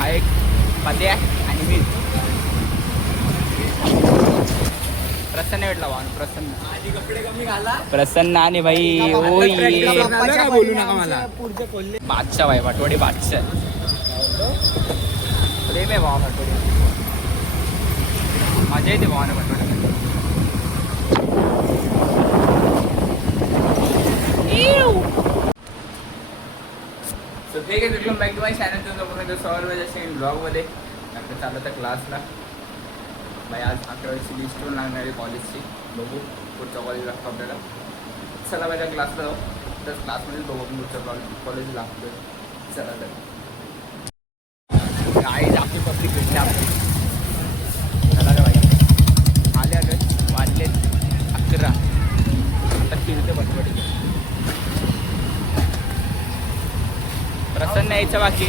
हा एक पद्या आणि मी प्रसन्न भेटला भाऊ प्रसन्न आधी कपडे कमी घाला. प्रसन्न आणि भाई ओय बोलू नका मला. बादशाह भाई वाटवडी बादशाह प्रेम आहे भावा वाटवडी मजा येते भावाने वाटवडी सो ठीक आहे welcome back to my channel. तुमचं सॉल वाजे ब्लॉगमध्ये आता चाललं तर क्लासला भाई आज 11वीची लिस्ट पण लागणार आहे कॉलेजची. बघू पुढच्या कॉलेज लागतो आपल्याला. चला माझ्या क्लासला जाऊ तर क्लासमध्येच बघू आपण पुढच्या कॉलेज लागतो. चला तर आई आपली पब्लिक भेटली आपली. चला तर भाई आले वाजले 11 आता फिरते पटपटी. प्रसन्न यायचं बाकी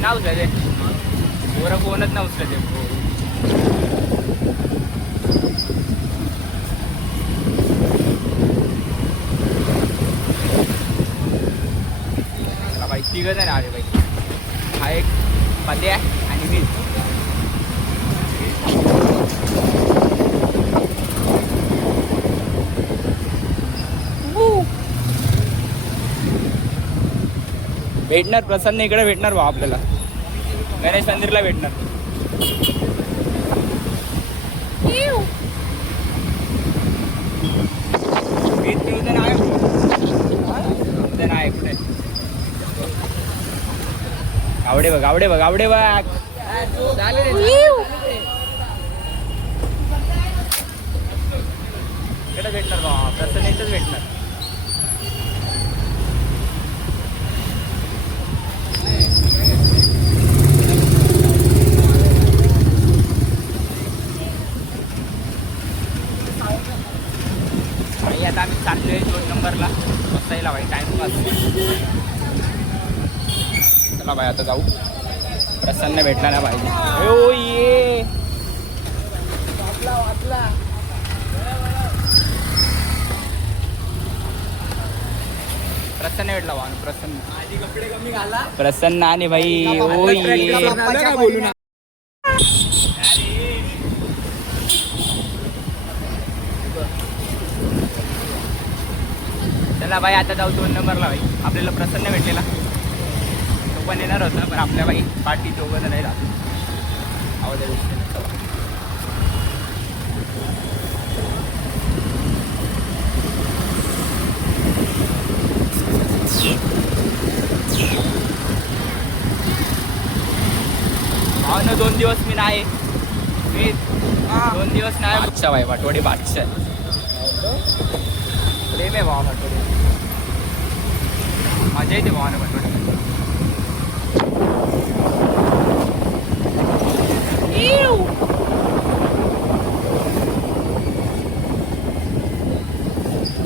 नाव झाले पोरं कोणच नव्हतं ते. भाई तिघ जण आले भाई. हा एक पद्या आणि मी भेटणार. प्रसन्न इकडे भेटणार भाऊ आपल्याला गणेश मंदिरला भेटणार. आवडे बघ आवडे बघ आवडे बघ इकडे भेटणार भाऊ प्रसन्न इथंच भेटणार. आता आम्ही चाललोय 2 नंबरला बसायला भाई टाइमपास. चला भाई आता जाऊ. प्रसन्न भेटला ना पाहिजे. ओ ये प्रसन्न भेटला भाऊ प्रसन्न. आधी कपडे कमी घाला. प्रसन्न आणि भाई ओ ये बोलू नका. चला भाई आता जाऊ 2 नंबरला भाई. आपल्याला प्रसन्न भेटलेला तो पण येणार होता पण आपल्या भाई पार्टी दोघं नाही राहत. आवाज ना 2 दिवस मी नाही. मी 2 दिवस नाही. बादशाह भाई वाटवडी बादशाह प्रेम आहे भावा वाटवडी मजा येते भावाने वाटवडी.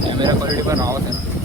कॅमेरा क्वालिटी पण राहत आहे.